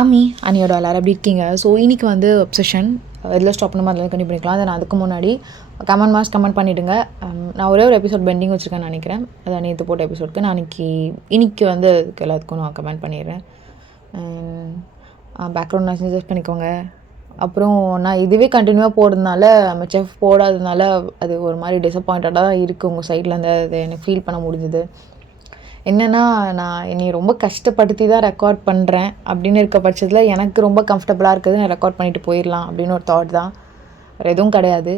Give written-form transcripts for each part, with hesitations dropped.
ஆமி அனியோட எல்லாரும் எப்படி இருக்கீங்க? ஸோ இன்னைக்கு வந்து ஒப்சஷன் எதில் ஸ்டாப் பண்ணணுமோ அதில் கண்டிப்பாக பண்ணிக்கலாம். அதை நான் அதுக்கு முன்னாடி கமெண்ட் பண்ணிவிடுங்க. நான் ஒரே ஒரு எபிசோட் பெண்டிங் வச்சுருக்கேன்னு நினைக்கிறேன். அதை நேற்று போட்ட எபிசோடுக்கு நான் இன்னைக்கு வந்து அதுக்கு எல்லாத்துக்கும் நான் கமெண்ட் பண்ணிடுறேன். பேக்ரவுண்ட் நான் சஜஸ்ட் பண்ணிக்கோங்க. அப்புறம் நான் இதுவே கண்டினியூவாக போடுறதுனால செஃப் போடாததுனால அது ஒரு மாதிரி டிசப்பாயிண்டடாக தான் இருக்குது உங்கள் சைட்லேருந்து. அது எனக்கு ஃபீல் பண்ண முடிஞ்சுது. என்னென்னா நான் என்னை ரொம்ப கஷ்டப்படுத்தி தான் ரெக்கார்ட் பண்ணுறேன் அப்படின்னு இருக்க பட்சத்தில் எனக்கு ரொம்ப கம்ஃபர்டபுளாக இருக்குது, நான் ரெக்கார்ட் பண்ணிவிட்டு போயிடலாம் அப்படின்னு ஒரு தாட் தான், வேறு எதுவும் கிடையாது.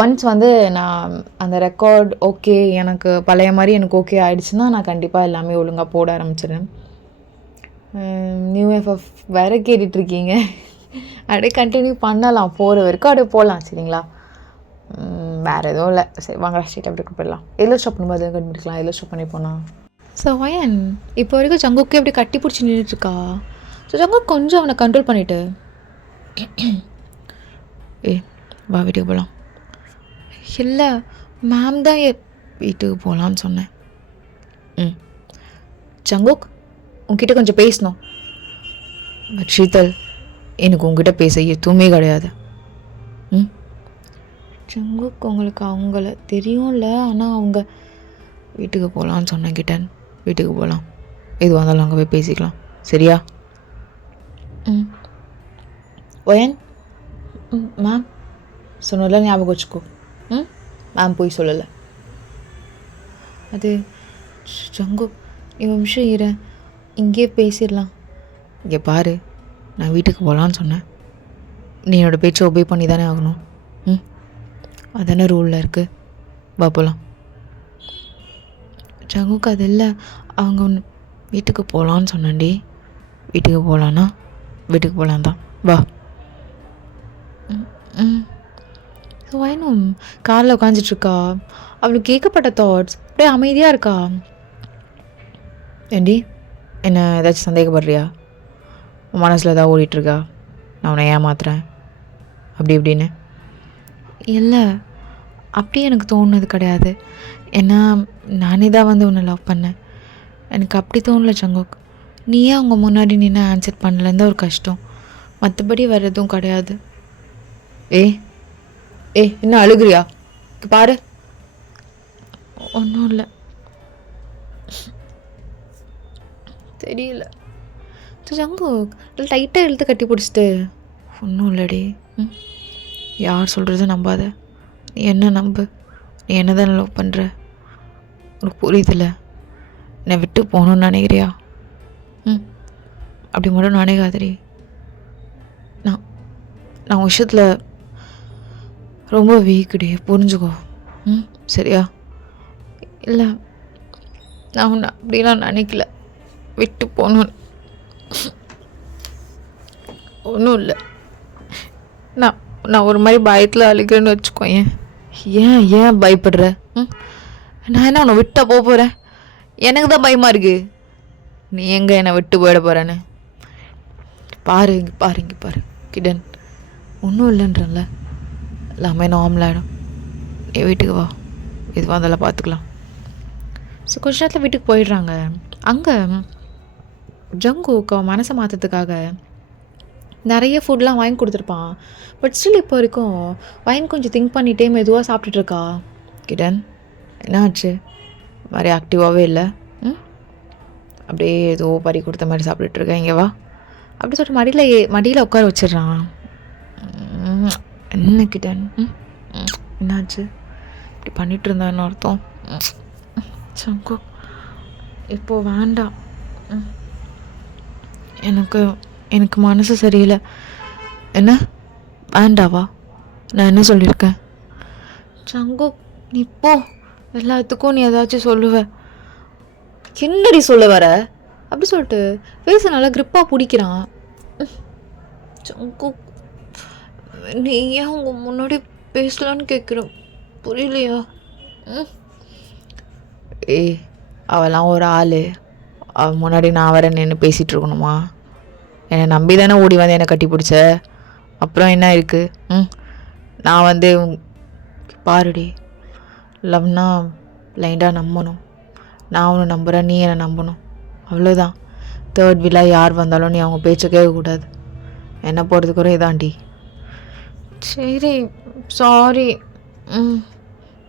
ஒன்ஸ் வந்து நான் அந்த ரெக்கார்ட் ஓகே எனக்கு பழைய மாதிரி எனக்கு ஓகே ஆகிடுச்சுன்னா நான் கண்டிப்பாக எல்லாமே ஒழுங்காக போட ஆரம்பிச்சிடுறேன். நியூ எஃப்எஃப் வேறு கேட்டுட்ருக்கீங்க, அப்படியே கண்டினியூ பண்ணலாம், போகிற வரைக்கும் அப்படியே போகலாம் சரிங்களா. வேறு எதுவும் இல்லை. சரி வாங்க ஸ்ட்ரெயிட் அப்படி போயிடலாம். எதில் ஸ்டாப் பண்ணும்போது கண்டுபிடிக்கலாம், எதில் ஸ்டாப் பண்ணி போனால். ஸோ வயன் இப்போ வரைக்கும் ஜங்குக்கே அப்படி கட்டி பிடிச்சி நின்றுட்டுருக்கா. ஸோ ஜங்குக் கொஞ்சம் அவனை கண்ட்ரோல் பண்ணிவிட்டு வா வீட்டுக்கு போகலாம். இல்லை மேம் தான் வீட்டுக்கு போகலான்னு சொன்னேன். ஜங்குக் உங்ககிட்ட கொஞ்சம் பேசணும். பட் ஷீதல் எனக்கு உங்ககிட்ட பேச எதுவுமே கிடையாது. ஜங்குக் உங்களுக்கு அவங்கள தெரியும்ல, ஆனால் அவங்க வீட்டுக்கு போகலான்னு சொன்னேன். கிட்டன் வீட்டுக்கு போகலாம், எதுவாக இருந்தாலும் அங்கே போய் பேசிக்கலாம் சரியா. ஒயன் மேம் சொன்னதில்ல ஞாபகம் வச்சுக்கோ. மேம் போய் சொல்லலை. அது ஜங்கு நிமிஷம் இரு, இங்கே பேசிடலாம். இங்கே பாரு, நான் வீட்டுக்கு போகலான்னு சொன்னேன், நீ என்னோடய பேச்சை ஒபே பண்ணி தானே ஆகணும். அதானே ரூலில் இருக்குது, வா போகலாம். ஜங்குக்கு அது இல்லை, அவங்க ஒன்று வீட்டுக்கு போகலான்னு சொன்னேன்டி. வீட்டுக்கு போகலான்னா வீட்டுக்கு போகலான் தான், வா. ஸோ வேணும் காரில் உட்காந்துட்ருக்கா, அவளுக்கு கேட்கப்பட்ட தாட்ஸ் அப்படியே அமைதியாக இருக்கா. ஏண்டி என்ன ஏதாச்சும் சந்தேகப்படுறியா? உன் மனசில் ஏதாவது ஓடிட்டுருக்கா, நான் உன்னை ஏமாத்துறேன் அப்படி இப்படின்னு? இல்லை அப்படி எனக்கு தோணுனது கிடையாது. ஏன்னா நானே தான் வந்து உன்னை லவ் பண்ணேன், எனக்கு அப்படி தோணல ஜங்குக். நீயே அவங்க முன்னாடி நின்று ஆன்சர் பண்ணலன்னு ஒரு கஷ்டம், மற்றபடி வேறு எதுவும் கிடையாது. என்ன அழுகுறியா? பாரு ஒன்றும் இல்லை, தெரியல. ஜங்குக் டைட்டாக இழுத்து கட்டி பிடிச்சிட்டு ஒன்றும் இல்லடி, யார் சொல்கிறத நம்பாத, நீ என்ன நம்பு, நீ என்ன தான் லவ் பண்ணுற, உனக்கு புரியுதில்ல. என்னை விட்டு போகணுன்னு நினைக்கிறியா? அப்படி மட்டும் நினைக்காதடி. நான் விஷயத்தில் ரொம்ப வீக்குடி, புரிஞ்சுக்கோ. சரியா? இல்லை நான் உன்னை அப்படிலாம் நினைக்கல, விட்டு போகணுன்னு ஒன்றும் இல்லை. நான் ஒரு மாதிரி பயத்தில் அழுகிறேன்னு வச்சுக்கோ. ஏன் பயப்படுற? நான் என்ன உன்னை விட்டா போகிறேன்? எனக்கு தான் பயமாக இருக்குது, நீ எங்கே என்னை விட்டு போயிட போகிறேன்னு. பாரு இங்கே பாரு கிடன், ஒன்றும் இல்லைன்றல, எல்லாமே நார்மலாகிடும். நீ வீட்டுக்கு வா, எதுவாக இருந்தாலும் பார்த்துக்கலாம். ஸோ கொஞ்ச நேரத்தில் வீட்டுக்கு போயிடுறாங்க. அங்கே ஜங்குக்கு அவன் மனசை மாற்றத்துக்காக நிறைய ஃபுட்லாம் வாங்கி கொடுத்துருப்பான். பட் ஸ்டில் இப்போ வரைக்கும் வாங்கி கொஞ்சம் திங்க் பண்ணிகிட்டே மெதுவாக சாப்பிட்டுட்ருக்கா. கிடன் என்ன ஆச்சு? மாதிரி ஆக்டிவாகவே இல்லை, அப்படியே ஏதோ பறி கொடுத்த மாதிரி சாப்பிட்டுட்ருக்கேன். இங்கே வா அப்படி சொல்லிட்டு மடியில் உட்கார வச்சிடுறான். என்ன கிட்டன் என்னாச்சு? இப்படி பண்ணிகிட்டு இருந்தான்னு அர்த்தம். சங்கோ இப்போது வேண்டாம், எனக்கு மனசு சரியில்லை. என்ன வேண்டாவா? நான் என்ன சொல்லியிருக்கேன்? சங்கோ நீ போ, எல்லாத்துக்கும் நீ ஏதாச்சும் சொல்லுவ. என்னடி சொல்ல வர? அப்படி சொல்லிட்டு ஃபேஸை நல்லா க்ரிப்பாக பிடிக்கிறான். சங்கு நீ ஏன் அவங்க முன்னாடி பேசலான்னு கேட்குறேன், புரியலையா? அவெல்லாம் ஒரு ஆள், அவன் முன்னாடி நான் வர நின்று பேசிகிட்டு இருக்கணுமா? என்னை நம்பி தானே ஓடி வந்து என்னை கட்டி பிடிச்ச, அப்புறம் என்ன இருக்குது? நான் வந்து பாருடி, லவ்னா ப்ளைண்டாக நம்பணும். நான் உன்னை நம்புகிறேன், நீ என்னை நம்பணும், அவ்வளோதான். தேர்ட் வீலாக யார் வந்தாலும் நீ அவங்க பேச்சை கேட்கக்கூடாது. என்ன போகிறதுக்குற இதாண்டி. சரி சாரி.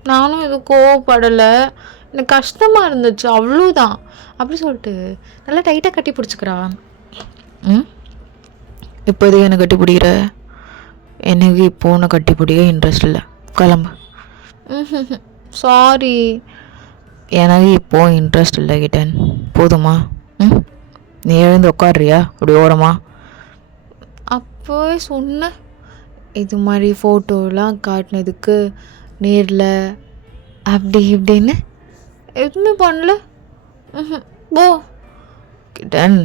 நானும் இது கோவப்படலை, எனக்கு கஷ்டமாக இருந்துச்சு அவ்வளோதான். அப்படி சொல்லிட்டு நல்லா டைட்டாக கட்டி பிடிச்சிக்கிறா. இப்போ இது எனக்கு கட்டி பிடிக்கிற? எனக்கு இப்போ ஒன்று கட்டி பிடிக்க இன்ட்ரெஸ்ட் இல்லை, கிளம்பு. சாரி, எனக்கு இப்போது இன்ட்ரெஸ்ட் இல்லை கிட்டன், போதுமா? நீ எழுந்து உட்காடுறியா அப்படி ஓரமா? அப்போவே சொன்ன இது மாதிரி ஃபோட்டோலாம் காட்டினதுக்கு நேரில் அப்படி இப்படின்னு எதுவுமே பண்ணல. போ கிட்டன்,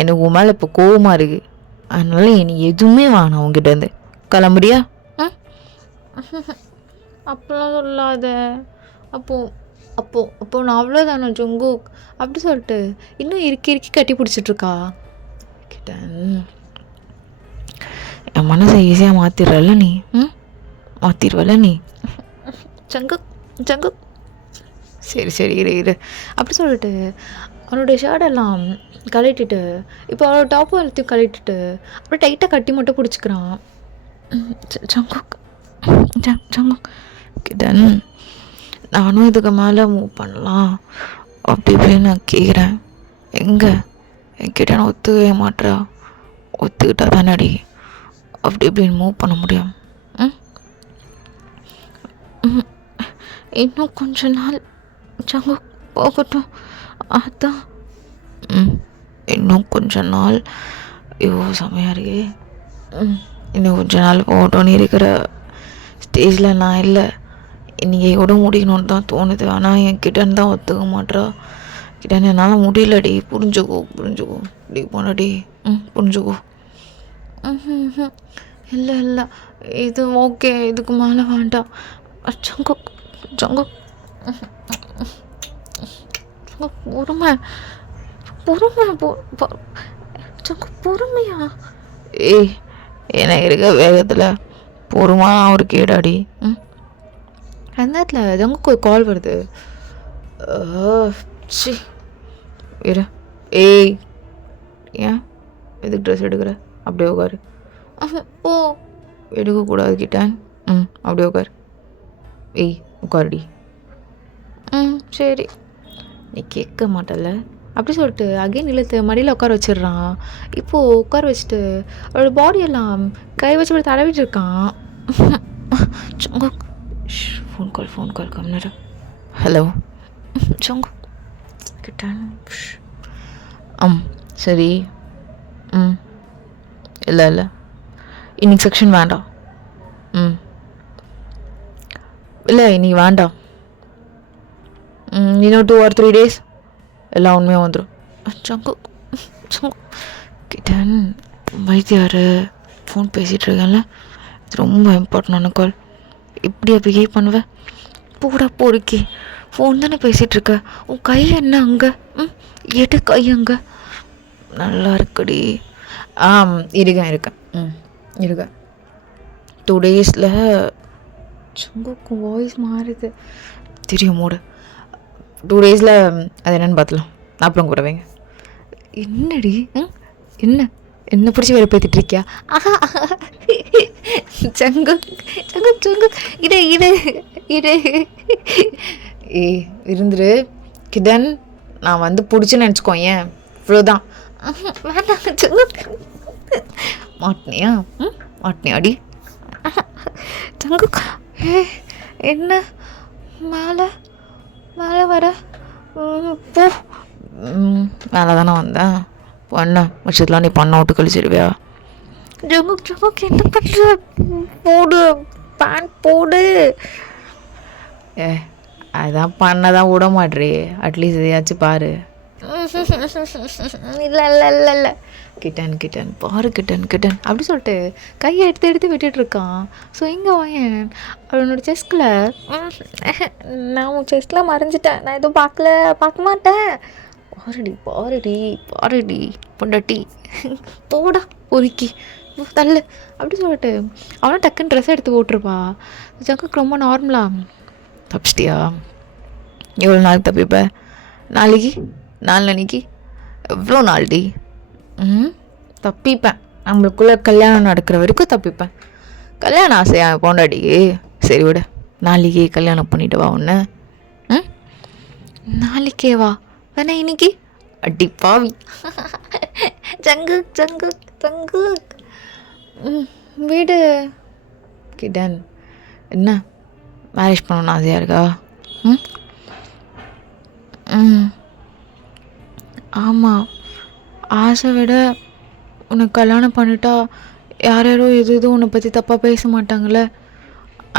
எனக்கு உன் மேலே இப்போ கோவமாக இருக்குது, அதனால நீ எதுவுமே வேணாம் உங்ககிட்டேருந்து, கிளம்புறியா? அப்போலாம் சொல்லாத. அப்போ நான் அவ்வளோதானே ஜொங்கு அப்படி சொல்லிட்டு இன்னும் இறுக்கி கட்டி பிடிச்சிட்ருக்கா. கிட்டன், என் மனசை ஈஸியாக மாற்றிடுறல நீ. மாற்றிடுவல நீ. ஜங்கு ஜங்கு சரி இரு அப்படி சொல்லிட்டு அவனுடைய ஷர்ட்டெல்லாம் கழட்டிட்டு இப்போ அவளோட டாப்பும் எல்லாத்தையும் கழட்டிட்டு அப்படியே டைட்டாக கட்டி மட்டும் பிடிச்சிக்கிறான். ஜங்கு கிட்டன், நானும் இதுக்கு மேலே மூவ் பண்ணலாம் அப்படி இப்படின்னு நான் கேட்குறேன். எங்கே என்கிட்ட நான் ஒத்துக்கவே மாட்டேறா. ஒத்துக்கிட்டா தானடி அப்படி இப்படின்னு மூவ் பண்ண முடியும். இன்னும் கொஞ்ச நாள் ஜங்கு போகட்டும், அதான். இன்னும் கொஞ்ச நாள் இவ்வளோ செமையாக இருக்கே. இன்னும் கொஞ்ச நாள் போகட்டும்னு இருக்கிற ஸ்டேஜில் நான் இல்லை. இன்றைக்கி கூட முடிக்கணும்னு தான் தோணுது, ஆனால் என் கிட்டன்னு தான் ஒத்துக்க மாட்டேறா. கிட்டன்னு என்னால் முடியலடி, புரிஞ்சுக்கோ இப்படி போனடி. புரிஞ்சுக்கோ. இல்லை இது ஓகே, இதுக்கு மேலே வேண்டாம். ஜங்கு ஜங்கு பொறுமை ஜங்கு பொறுமையா? ஏய், என்ன இருக்க வேகத்தில் பொறுமா ஒரு கேடாடி. அந்த நேரத்தில் ஜங்குக்கு ஒரு கால் வருது. சி இரு. ஏய், ஏன் எதுக்கு ட்ரெஸ் எடுக்கிற? அப்படியே உட்காரு. ஓ, எடுக்கக்கூடாது கிட்டேன். அப்படியே உட்காரு. ஏய் உட்காருடி. சரி. நீ கேட்க மாட்டல அப்படி சொல்லிட்டு அகைன் இழுத்து மடியில் உட்கார வச்சிடுறான். இப்போது உட்கார வச்சுட்டு அவளோட பாடியெல்லாம் கை வச்சு அப்படி தடவிட்டு இருக்கான். ஃபோன் கால் கம்னரு. ஹலோ ஜங்கு கிட்டான். சரி. இல்லை இன்னைக்கு செக்ஷன் வேண்டாம். இல்லை இன்னைக்கு வேண்டாம். இன்னும் 2 or 3 days எல்லாம் உண்மையாக வந்துடும். ஜங்கு கிட்டன், வைத்தியார் ஃபோன் பேசிகிட்ருக்கேன்ல, இது ரொம்ப இம்பார்ட்டண்டான கால். இப்படியா பிஹேவ் பண்ணுவேன்? போடா போருக்கே, ஃபோன் தானே பேசிகிட்ருக்க, உன் கை என்ன அங்கே? எடு கை அங்கே. நல்லா இருக்குடி. இருக்கேன் 2 days ஜங்குக்கு வாய்ஸ் மாறுது தெரியும். மூடு 2 days அது என்னென்னு பார்த்துலாம். அப்புறம் கூட வைங்க. என்னடி என்ன பிடிச்சி வெறுப்பேற்றிட்டு இருக்கியா? ஜங்கு இடு இருந்துரு கிடன். நான் வந்து பிடிச்சுன்னு நினச்சிக்கோ. ஏன் இவ்வளோதான். வேண்டாம் ஜங்கு. மாட்டினியாடி ஜங்கு? என்ன மேலே வர? போ. மேலே தானே வந்தேன். பண்ண விஷயத்தெலாம் நீ பண்ண விட்டு கழிச்சிடுவியா? ஜங்கு என்ன பண்ணுற? போடு, பேண்ட் போடு. அதான் பண்ணதான் விட மாட்றே. அட்லீஸ்ட் இதையாச்சும் பாரு. இல்லை கிட்டன் பாரு கிட்டன் அப்படி சொல்லிட்டு கையை எடுத்து விட்டுட்ருக்கான். ஸோ இங்கே வாயன் அவனோட செஸ்கில். நான் உன் செஸ்டில் மறைஞ்சிட்டேன், நான் எதுவும் பார்க்க மாட்டேன். பாருடி பொண்டாட்டி, போடா பொறுக்கி தள்ளு அப்படி சொல்லிட்டு அவனும் டக்குன்னு ட்ரெஸ் எடுத்து போட்டிருப்பா. ஜங்குக்கு ரொம்ப நார்மலாக தப்பிச்சிட்டியா? எவ்வளோ நாளைக்கு தப்பிப்ப? நாளைக்கு எவ்வளோ நாள்டி? தப்பிப்பேன். நம்மளுக்குள்ளே கல்யாணம் நடக்கிற வரைக்கும் தப்பிப்பேன். கல்யாணம் ஆசையா போண்டாடி? சரி விட, நாளைக்கே கல்யாணம் பண்ணிட்டு வா ஒன்று. நாளைக்கே வா வேணா இன்னைக்கு? அடி பாவி. ஜங்கு ஜங்கு ஜங்கு. வீடு கிடன். என்ன மேரேஜ் பண்ணணும்னு ஆசையாக இருக்கா? ஆமாம், ஆசை விட உனக்கு கல்யாணம் பண்ணிட்டா யாரோ எது உன்னை பற்றி தப்பாக பேச மாட்டாங்களே.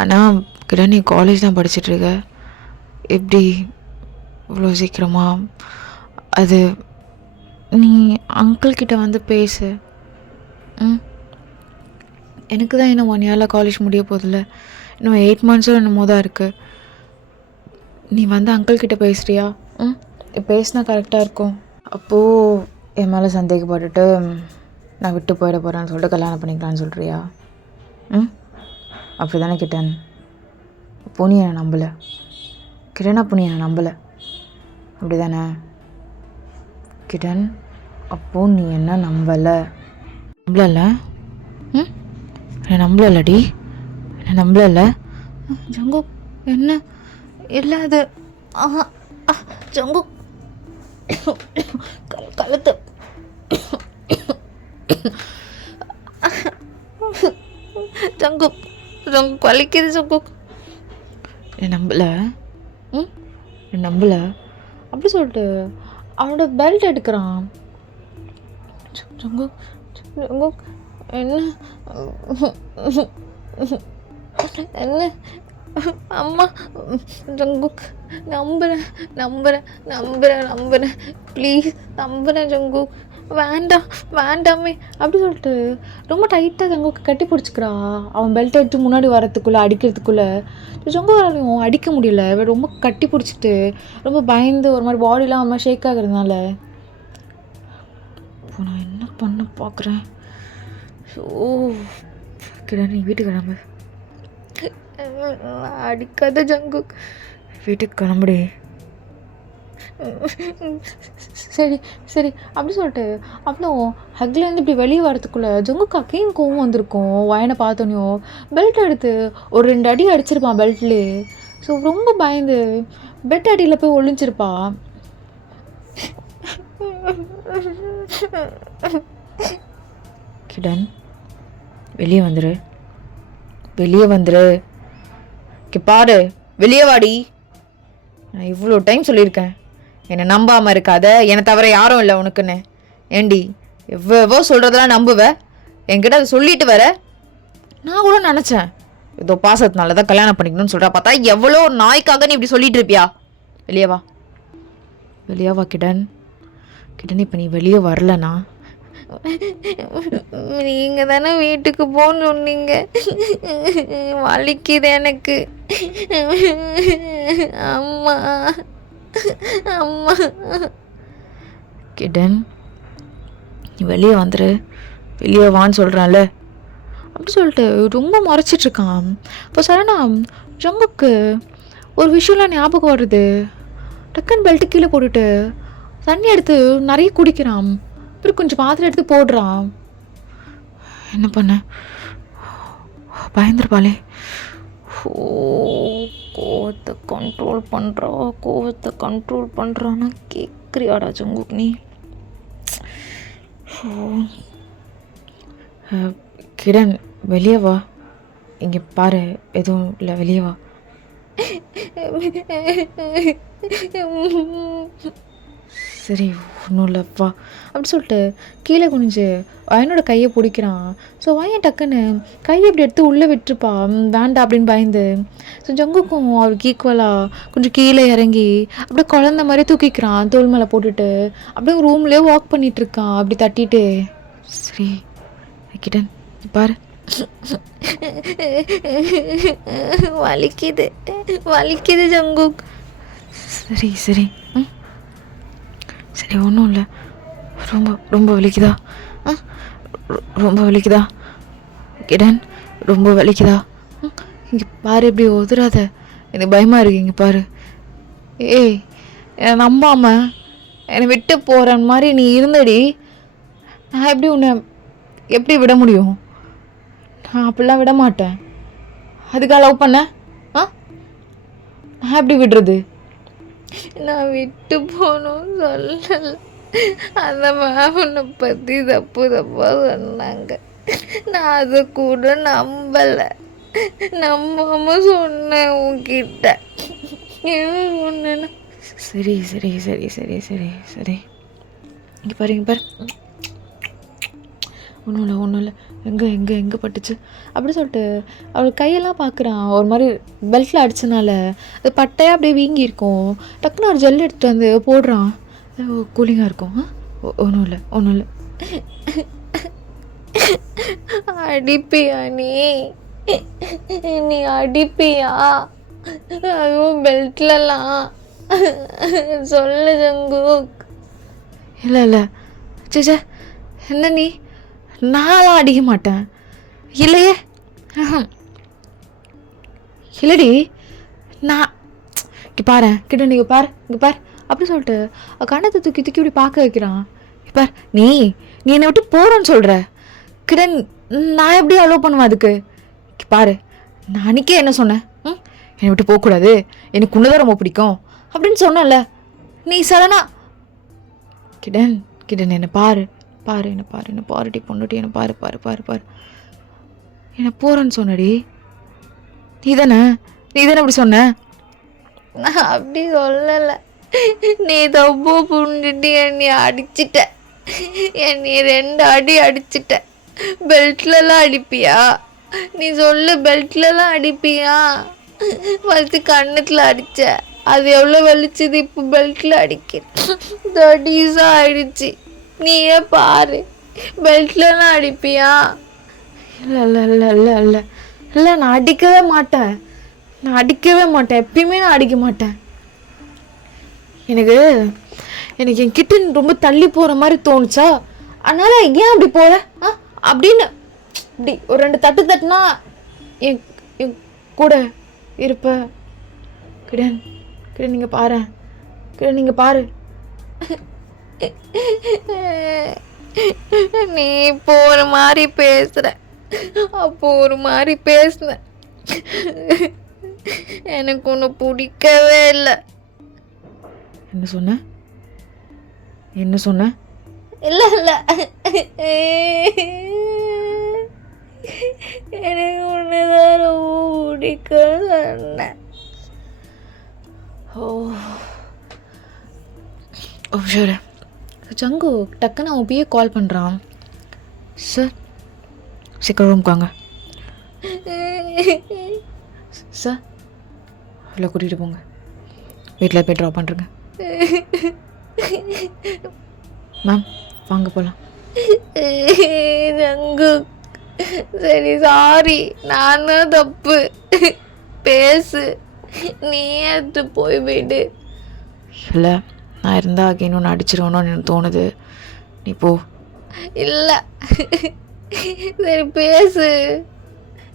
ஆனால் கிட்ட நீ காலேஜ் தான் படிச்சிட்ருக்க, எப்படி இவ்வளோ சீக்கிரமா? அது நீ அங்கிள்கிட்ட வந்து பேசு. எனக்கு தான் இன்னும் 1 இயரில் காலேஜ் முடிய போதில்ல, இன்னும் 8 months என்னமோ தான் இருக்குது. நீ வந்து அங்கிள்கிட்ட பேசுறியா? பேசினா கரெக்டாக இருக்கும். அப்போது என் மேலே சந்தேகப்பட்டுட்டு நான் விட்டு போயிட போகிறேன்னு சொல்லிட்டு கல்யாணம் பண்ணிக்கலான்னு சொல்கிறியா? அப்படி தானே கிட்டன்? அப்போ நீ என்னை நம்பலை கிட்டன், அப்போ நீ என்னை நம்பலை அப்படி தானே கிட்டன்? அப்போ நீ என்ன நம்பலை? நம்பலல்ல? என்னை நம்பலடி? என்னை நம்பலல்ல? ஜங்கு என்ன இல்லை அது ஜங்கு கழுத்து ஜங்கு ஜங்கு வலிக்குது ஜங்கு. என் நம்பல என் நம்பல அப்படி சொல்லிட்டு அவனோட பெல்ட் எடுக்கிறான். ஜங்கு ஜங்கு என்ன என்ன அம்மா ஜங்குக் நம்புறேன் நம்புறேன் நம்புறேன் நம்புறேன் ப்ளீஸ் நம்புறேன் ஜங்குக், வேண்டாம் வேண்டாமே அப்படி சொல்லிட்டு ரொம்ப டைட்டாக ஜங்குக்கு கட்டி பிடிச்சிக்கிறா. அவன் பெல்ட் எடுத்து முன்னாடி வரத்துக்குள்ளே அடிக்கிறதுக்குள்ளே ஜங்குவாலையும் அடிக்க முடியல. ரொம்ப கட்டி பிடிச்சிட்டு ரொம்ப பயந்து ஒரு மாதிரி பாடிலாம் அம்மா ஷேக் ஆகுறதுனால இப்போ நான் என்ன பண்ண பார்க்குறேன். ஓ கிட்ட நீ வீட்டுக்கு கிளம்பு. அடிக்காத ஜங்குக், வீட்டுக்கு கிளம்புடி. சரி சரி அப்படி சொல்லிட்டு அப்புறம் ஹக்லேருந்து இப்படி வெளியே வரத்துக்குள்ளே ஜங்குக்கு அக்கையும் கோவம் வந்திருக்கும். வயனை பார்த்தோன்னையும் பெல்ட் எடுத்து ஒரு 2 அடி அடிச்சிருப்பான் பெல்ட்லேயே. ஸோ ரொம்ப பயந்து பெட் அடியில் போய் ஒளிஞ்சிருப்பா. கிடன் வெளியே வந்துரு, வெளியே வந்துரு. பாரு வெளியே வாடி. நான் இவ்வளோ டைம் சொல்லியிருக்கேன் என்னை நம்பாமல் இருக்காத, என்னை தவிர யாரும் இல்லை உனக்குன்னு. ஏண்டி எவ்வளோ சொல்கிறதெல்லாம் நம்புவ, என்கிட்ட அதை சொல்லிட்டு வர. நான் கூட நினச்சேன் ஏதோ பாசத்தினால தான் கல்யாணம் பண்ணிக்கணும்னு சொல்கிறா, பார்த்தா எவ்வளோ நாய்க்காக நீ இப்படி சொல்லிட்டு இருப்பியா? வெளியே வா, வெளியே வா கிடன். கிடன் இப்போ நீ வெளியே வரலனா நீங்கள் தானே வீட்டுக்கு போன்னு சொன்னீங்க, வலிக்குது எனக்கு. அம்மா அம்மா. கிடன் நீ வெளியே வந்துரு, வெளியே வான்னு சொல்கிறான்ல அப்படி சொல்லிட்டு ரொம்ப முறைச்சிட்ருக்கான். இப்போ சரணா ஜங்குக்கு ஒரு விஷயம்லாம் ஞாபகம் வருது. டக்குன்னு பெல்ட்டு கீழே போட்டுட்டு தண்ணி எடுத்து நிறைய குடிக்கிறான். அப்புறம் கொஞ்சம் பாத்திரம் எடுத்து போடுறான். என்ன பண்ண பயந்துருப்பாளே. கோவத்தை கண்ட்ரோல் பண்ணுறா, கோவத்தை கண்ட்ரோல் பண்ணுறான்னா கேட்குறியாடா ஜங்குக் நீ? கிடன் வெளியே வா, இங்கே பாரு எதுவும் இல்லை, வெளியே வா. சரி ஒன்றும் இல்லை வா அப்படி சொல்லிட்டு கீழே குனிஞ்சு வயனோட கையை பிடிக்கிறான். ஸோ வயன் டக்குன்னு கையை இப்படி எடுத்து உள்ளே விட்டுருப்பா, வேண்டாம் அப்படின்னு பயந்து. ஸோ ஜங்குக்கும் அவருக்கு ஈக்குவலாக கொஞ்சம் கீழே இறங்கி அப்படியே குழந்த மாதிரி தூக்கிக்கிறான் தோல் மேலே போட்டுட்டு. அப்படியே ரூம்லேயே வாக் பண்ணிகிட்ருக்கான் அப்படி தட்டிட்டு. சரி கிட்டன் பாரு வலிக்குது வலிக்குது ஜங்குக். சரி சரி சரி ஒன்றும் இல்லை, ரொம்ப ரொம்ப வலிக்குதா? ரொம்ப வலிக்குதா கிடன்? ரொம்ப வலிக்குதா? இங்கே பாரு இப்படி ஒதுராத, எனக்கு பயமாக இருக்கு. இங்கே பாரு. ஏய் நம்பாம என்னை விட்டு போகிற மாதிரி நீ இருந்தடி, நான் எப்படி உன்னை எப்படி விட முடியும்? நான் அப்படிலாம் விட மாட்டேன். அதுக்காக லவ் பண்ண நான் எப்படி விடுறது? நான் விட்டு போகணும்னு சொல்லலை, அந்த மேம் உன்னை பற்றி தப்பு தப்பாக சொன்னாங்க. நான் அதை கூட நம்பலை, நம்பாமல் சொன்னேன் உன்கிட்ட. ஒன்றுன்னா சரி சரி சரி சரி சரி சரி இங்கே பாரு, இங்கே பாரு, ஒன்றும் இல்லை எங்கே பட்டுச்சு அப்படி சொல்லிட்டு அவள் கையெல்லாம் பார்க்குறான். ஒரு மாதிரி பெல்ட்டில் அடித்தனால அது பட்டையாக அப்படியே வீங்கி இருக்கும். டக்குன்னு ஒரு ஜெல் எடுத்துகிட்டு வந்து போடுறான். கூலிங்காக இருக்கும். ஒன்றும் இல்லை. அடிப்பியா நீ அடிப்பியா? அதுவும் பெல்ட்லலாம் சொல்லு ஜங்குக். இல்லை சேச்சே, என்ன நீ? நான்லாம் அடிக்க மாட்டேன். இல்லையே, இல்லடி. நான் இங்கே பாரு கிட்ட, நீங்கள் இங்கே பாரு அப்படி சொல்லிட்டு கண்ணத்தை தூக்கி இப்படி பார்க்க வைக்கிறான். பார், நீ என்னை விட்டு போகிறேன்னு சொல்கிற கிட்ட, நான் எப்படி அலோவ் பண்ணுவேன் அதுக்கு? பாரு, நான் அன்றைக்கே என்ன சொன்னேன்? என்னை விட்டு போகக்கூடாது, எனக்கு உன்னதான் ரொம்ப பிடிக்கும் அப்படின்னு சொன்னல. நீ சடனா கிடன் என்னை பாரு என்னை பாருடி பொண்ணுட்டி, என்னை பாரு என்னை போகிறேன்னு சொன்னடி. நீ தானே அப்படி சொன்ன? நான் அப்படி சொல்லலை. நீ தப்போ புரிஞ்சுட்டு என்னை அடிச்சிட்ட. என்னை 2 அடி அடிச்சிட்ட. பெல்ட்லலாம் அடிப்பியா? நீ சொல்லு, பெல்ட்லலாம் அடிப்பியா? ஃபஸ்ட்டு கண்ணத்தில் அடித்த, அது எவ்வளோ வலிச்சுது. இப்போ பெல்ட்டில் அடிக்கிறேன், தடீஸாக ஆயிடுச்சு. நீயே பாரு, பெல்ட்லலாம் அடிப்பியா? இல்லை நான் அடிக்கவே மாட்டேன். எப்பயுமே நான் அடிக்க மாட்டேன். எனக்கு என் கிட்ட ரொம்ப தள்ளி போகிற மாதிரி தோணுச்சா, அதனால் ஏன் அப்படி போகிற அப்படின்னு இப்படி ஒரு 2 தட்டு தட்டுனா என் கூட இருப்ப. கிடன் நீங்கள் பாரு. நீ இப்போ ஒரு மாதிரி பேசுற, அப்போ ஒரு மாதிரி பேசுன. எனக்கு ஒன்று பிடிக்கவே இல்லை. என்ன சொன்ன? இல்லை எனக்கு ஒன்றுதான் ரொம்ப பிடிக்கும் சொன்னேன். சரி ஜங்கு டக்குன்னு அவன் பிஏ கால் பண்ணுறான். சார் சீக்கிரம் ரூமுக்கு வாங்க சார், அவ்வளோ கூட்டிகிட்டு போங்க, வீட்டில் போய் ட்ராப் பண்ணுறேங்க. மேம் வாங்க போகலாம். ஜங்கு சரி, சாரி, நான் தான் தப்பு. பேசு, நீ அது போய் விடு. இல்லை, நான் இருந்தால் அகைன் ஒன்று அடிச்சிருவணும்னு எனக்கு தோணுது. நீ போ. இல்லை சரி பேசு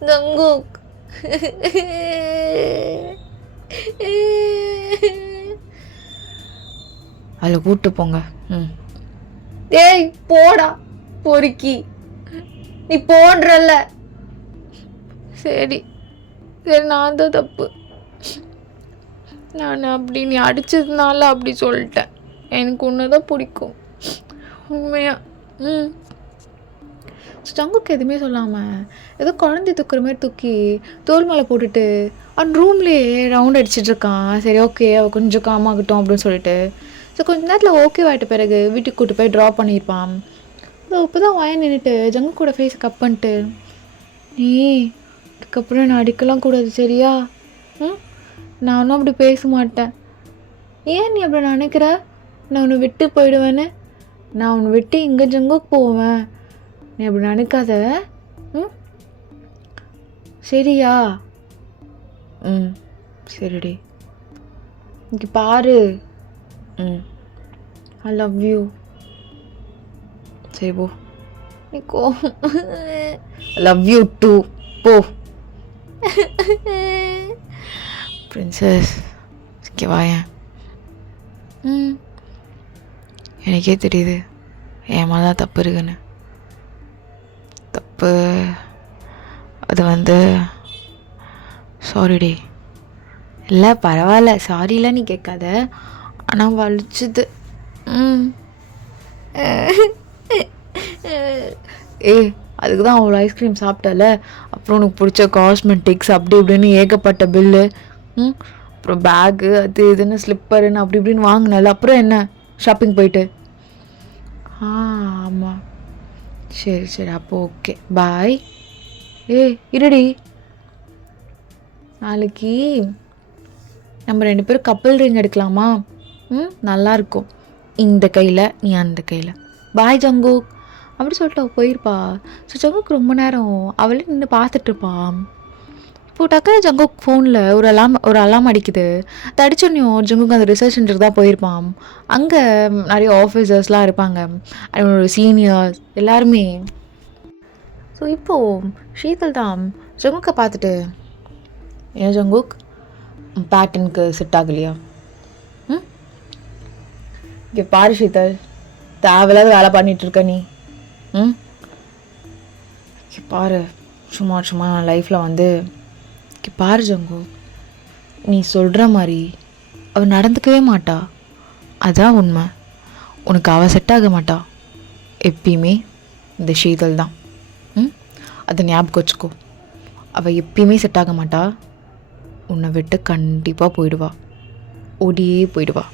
ஜங்குக். அதில் கூப்பிட்டு போங்க. ஏய் போடா பொறுக்கி, நீ போன்றல்ல. சரி நான் தான் தப்பு. நான் அப்படி நீ அடித்ததுனால அப்படி சொல்லிட்டேன். எனக்கு ஒன்று தான் பிடிக்கும் உண்மையா. ஜங்குக்கு எதுவுமே சொல்லாமல் ஏதோ குழந்தை தூக்குற மாதிரி தூக்கி தோல் மேலே போட்டுட்டு அவன் ரூம்லேயே ரவுண்ட் அடிச்சிட்ருக்கான். சரி ஓகே, அவள் கொஞ்சம் காமாகட்டும் அப்படின்னு சொல்லிட்டு. ஸோ கொஞ்ச நேரத்தில் ஓகே ஆகிட்ட பிறகு வீட்டுக்கு கூட்டு போய் ட்ராப் பண்ணியிருப்பான். இப்போ தான் வாய நின்றுட்டு ஜங்கு கூட ஃபேஸை கப் பண்ணிட்டு, நீ அதுக்கப்புறம் நான் அடிக்கலாம் கூடாது சரியா? நானும் அப்படி பேச மாட்டேன். ஏன் நீ அப்படி நினைக்கிற? நான் உன்னை விட்டு போயிடுவேன்னு. நான் உன்னை விட்டு இங்கே ஜங்குக்கு போவேன். நீ அப்படி நினைக்காத. சரியா? சரிடி. இங்கே பாரு. I love you. சரி போ. நீ கோ. Love you too. போ. பிரின்சஸ் இங்கே வாயேன். எனக்கே தெரியுது என் மேலே தான் தப்பு இருக்குன்னு. தப்பு அது சாரிடி. இல்லை பரவாயில்ல, சாரிலாம் நீ கேட்காத. ஆனால் வலிச்சுது. அதுக்கு தான் அவ்வளோ ஐஸ்கிரீம் சாப்பிட்டல, அப்புறம் உனக்கு பிடிச்ச காஸ்மெட்டிக்ஸ் அப்படி இப்படின்னு ஏகப்பட்ட பில்லு. அப்புறம் பேகு அது இதுன்னு ஸ்லிப்பருன்னு அப்படி இப்படின்னு வாங்கினால, அப்புறம் என்ன ஷாப்பிங் போயிட்டு. ஆமாம், சரி சரி, அப்போ ஓகே, பாய். இருடி, நாளைக்கு நம்ம 2 பேரும் கப்பல் ரிங் எடுக்கலாமா? நல்லாயிருக்கும். இந்த கையில் நீ அந்த கையில். பாய் ஜங்குக் அப்படி சொல்லிட்டு அவள் போயிருப்பா. ஸோ ஜங்குக் ரொம்ப நேரம் அவளே நின்று பார்த்துட்ருப்பான். இப்போது டக்குனு ஜங்குக் ஃபோனில் ஒரு அலாம் அடிக்குது. அது அடிச்சோன்னையும் ஜங்குக் அந்த ரிசர்ச் சென்டருக்கு தான் போயிருப்பான். அங்கே நிறைய ஆஃபீஸர்ஸ்லாம் இருப்பாங்க, அவனோட சீனியர்ஸ் எல்லாருமே. ஸோ இப்போது ஷீதல் தான் ஜங்குக்கை பார்த்துட்டு, ஏன் ஜங்குக் பேட்டர்னுக்கு செட் ஆகலையா? இங்கே பாரு ஷீதல், தேவையில்லாத வேலை பண்ணிகிட்ருக்க நீ. பாரு, சும்மா சும்மா நான் லைஃப்பில் பாரு ஜங்கு, நீ சொல்கிற மாதிரி அவள் நடந்துக்கவே மாட்டா. அதான் உண்மை. உனக்கு அவள் செட் ஆக மாட்டா. எப்பயுமே இந்த ஷீதல் தான். அதை ஞாபகம் வச்சுக்கோ. அவள் எப்பயுமே செட் ஆக மாட்டா. உன்னை விட்டு கண்டிப்பாக போயிடுவா, ஓடியே போயிடுவா.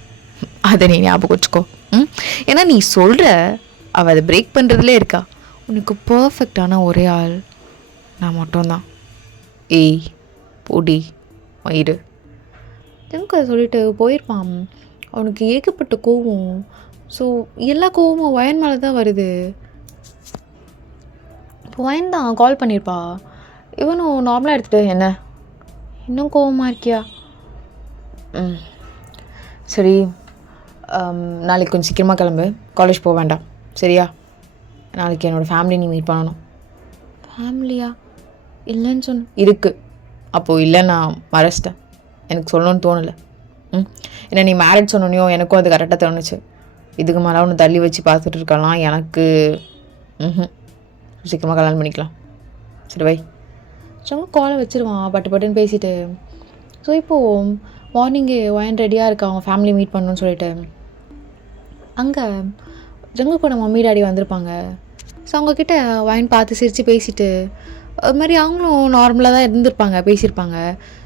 அதை நீ ஞாபகம் வச்சுக்கோ. ஏன்னா நீ சொல்கிற அவள் அதை பிரேக் பண்ணுறதுலே இருக்கா. உனக்கு பர்ஃபெக்டான ஒரே ஆள் நான் மட்டும்தான். பொடி மயிறு எனக்கு அதை சொல்லிட்டு போயிருப்பான். அவனுக்கு ஏகப்பட்ட கோவம். ஸோ எல்லா கோவமும் வயன் மேலே தான் வருது. இப்போ வயன் தான் கால் பண்ணியிருப்பா. இவனும் நார்மலாக எடுத்துகிட்டு, என்ன இன்னும் கோவமாக இருக்கியா? சரி, நாளைக்கு கொஞ்சம் சீக்கிரமாக கிளம்பு, காலேஜ் போக வேண்டாம் சரியா? நாளைக்கு என்னோடய ஃபேமிலி நீ மீட் பண்ணணும். ஃபேமிலியா? இல்லைன்னு சொன்ன இருக்குது. அப்போது இல்லை, நான் மறைச்சிட்டேன், எனக்கு சொல்லணும்னு தோணலை. ஏன்னா நீ மேரேஜ் சொன்னோன்னையும் எனக்கும் அது கரெக்டாக தோணுச்சு. இதுக்கு மேலே ஒன்று தள்ளி வச்சு பார்த்துட்டு இருக்கலாம் எனக்கு. சீக்கிரமாக கல்யாணம் பண்ணிக்கலாம். சரி வை. சும்மா காலை வச்சுருவான் பட்டுன்னு பேசிட்டு. ஸோ இப்போது மார்னிங்கே ஒயன் ரெடியாக இருக்கா அவங்க ஃபேமிலி மீட் பண்ணணுன்னு சொல்லிட்டு. அங்கே ஜங்கு கூட மம்மி டாடி வந்திருப்பாங்க. ஸோ அவங்கக்கிட்ட ஒயன் பார்த்து சிரித்து பேசிட்டு அது மாதிரி அவங்களும் நார்மலாக தான் இருந்திருப்பாங்க, பேசியிருப்பாங்க.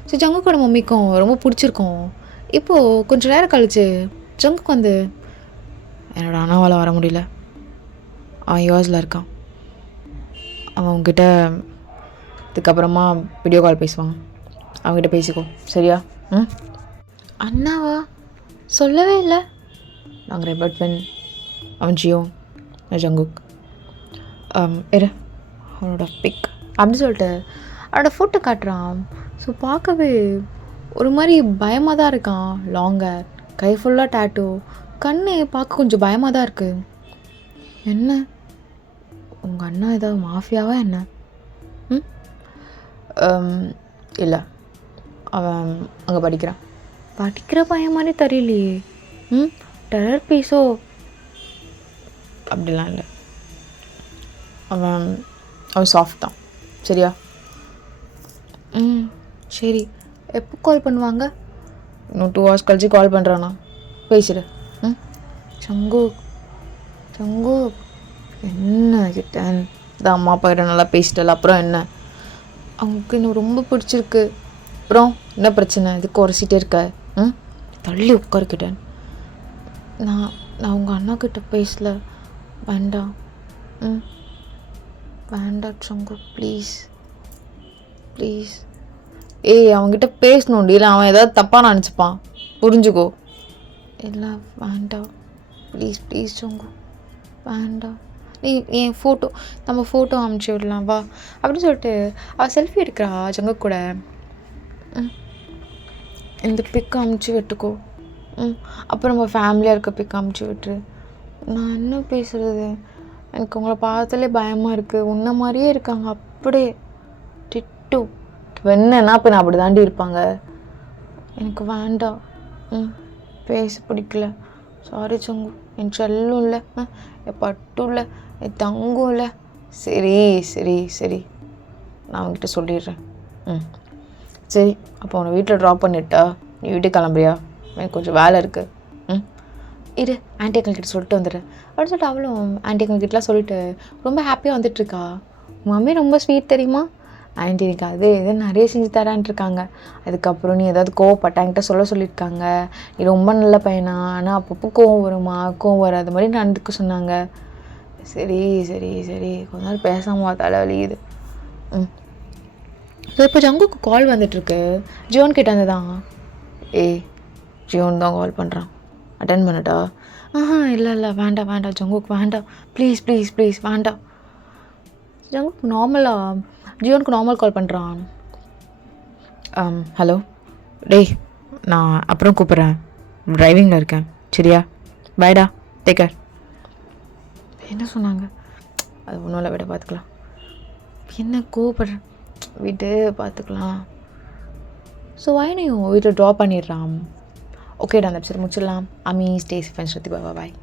ஸோ ஜங்குக்கோட மம்மிக்கும் ரொம்ப பிடிச்சிருக்கும். இப்போது கொஞ்சம் நேரம் கழிச்சு ஜங்குக்கு என்னோடய அண்ணாவால் வர முடியல, அவன் யூஎஸில் இருக்கான், அவன் அவங்ககிட்ட இதுக்கப்புறமா வீடியோ கால் பேசுவான், அவங்ககிட்ட பேசிக்கோ சரியா? அண்ணாவா? சொல்லவே இல்லை. நாங்கள் ரெபர்ட்வன், அவன் ஜியோ, ஜங்குக். அவனோட பிக் அப்படி சொல்லிட்டு அவனோட ஃபோட்டோ காட்டுறான். ஸோ பார்க்கவே ஒரு மாதிரி பயமாக தான் இருக்கான். லாங்கர், கை ஃபுல்லாக டேட்டோ, கண்ணு பார்க்க கொஞ்சம் பயமாக தான் இருக்குது. என்ன உங்கள் அண்ணா ஏதாவது மாஃபியாவா என்ன? இல்லை, அவன் அங்கே படிக்கிற பையன் மாதிரி தெரியலையே. டெரர் பீஸோ? அப்படிலாம் இல்லை, அவன் சாஃப்ட் தான் சரியா? சரி, எப்போ கால் பண்ணுவாங்க? இன்னும் 2 hours கழிச்சு கால் பண்ணுறானா, பேசிடு. சங்கு என்ன கிட்டேன் இந்த அம்மா அப்பா கிட்ட நல்லா பேசிட்டல, அப்புறம் என்ன? அவங்களுக்கு இன்னும் ரொம்ப பிடிச்சிருக்கு. அப்புறம் என்ன பிரச்சனை? இதுக்கு உரசிட்டே இருக்க? தள்ளி உட்காருக்கிட்டேன். நான் உங்கள் அண்ணா கிட்ட பேசல. வேண்டாம். வேண்டாம் சங்கு, ப்ளீஸ். அவன்கிட்ட பேசணும்டி, இல்லை அவன் ஏதாவது தப்பாக நினச்சிப்பான், புரிஞ்சுக்கோ. இல்லை வேண்டாம், ப்ளீஸ் சங்கு, வேண்டாம். நீ என் நம்ம ஃபோட்டோ அமுச்சு விடலாம் வா அப்படின்னு சொல்லிட்டு அவள் செல்ஃபி எடுக்கிறா ஜங்கு கூட. இந்த பிக் அமுச்சு விட்டுக்கோ. அப்புறம் நம்ம ஃபேமிலியாக இருக்க பிக் அமுச்சு விட்டுரு. நான் என்ன பேசுகிறது, எனக்கு உங்களை பார்த்தாலே பயமாக இருக்குது. உன்ன மாதிரியே இருக்காங்க அப்படியே டிட்டு. என்னன்னா இப்போ நான் அப்படி தாண்டி இருப்பாங்க. எனக்கு வேண்டாம், பேச பிடிக்கல. சாரி சங்கு. என் செல்லும் இல்லை, என் பட்டும் இல்லை, என் தங்கும் இல்லை. சரி சரி சரி, நான் அவங்ககிட்ட சொல்லிடுறேன். சரி, அப்போ உன்னை வீட்டில் ட்ராப் பண்ணிட்டா நீ வீட்டுக்கு கிளம்புறியா? எனக்கு கொஞ்சம் வேலை இருக்குது. இரு, ஆன்ட்டி அங்கிள்கிட்ட சொல்லிட்டு வந்துடுறேன் அப்படின்னு சொல்லிட்டு அவளும் ஆன்ட்டி அங்கிள்கிட்டலாம் சொல்லிட்டு ரொம்ப ஹாப்பியாக வந்துட்டுருக்கா. மம்மி ரொம்ப ஸ்வீட் தெரியுமா, ஆன்ட்டி எனக்கு அது இது நிறைய செஞ்சு தரான்ட்ருக்காங்க. அதுக்கப்புறம் நீ ஏதாவது கோவப்பட்ட என்கிட்ட சொல்லியிருக்காங்க. நீ ரொம்ப நல்ல பையனா, ஆனால் அப்பப்போ கோவம் வருமா, கோவம் வராத மாதிரி நடந்துக்க சொன்னாங்க. சரி சரி சரி, கொஞ்ச நாள் பேசாம தலை வலியுது. ஸோ இப்போ ஜங்குக்கு கால் வந்துட்டுருக்கு. ஜியோன் கிட்ட இருந்து தான். ஜியோன் தான் கால் பண்ணுறான், அட்டன் பண்ணட்டா? இல்லை இல்லை, வேண்டாம் வேண்டாம் ஜங்குக்கு வேண்டாம், ப்ளீஸ் ப்ளீஸ் ப்ளீஸ் வேண்டாம். ஜங்குக்கு நார்மலாக ஜியோனுக்கு நார்மல் கால் பண்ணுறான். ஹலோ டேய், நான் அப்புறம் கூப்பிட்றேன், ட்ரைவிங்கில் இருக்கேன், சரியா? பாய்டா, டேக் கேர். என்ன சொன்னாங்க? அது ஒன்றும் இல்லை, விட பார்த்துக்கலாம். என்ன கூப்பிட்றேன், வீட்டு பார்த்துக்கலாம். ஸோ வைனையும் வீட்டை ட்ராப் பண்ணிடுறான். ஓகேடா, அந்த எபிசோட் முடிச்சிடலாம். அமி stay safe and Shruti, bye bye.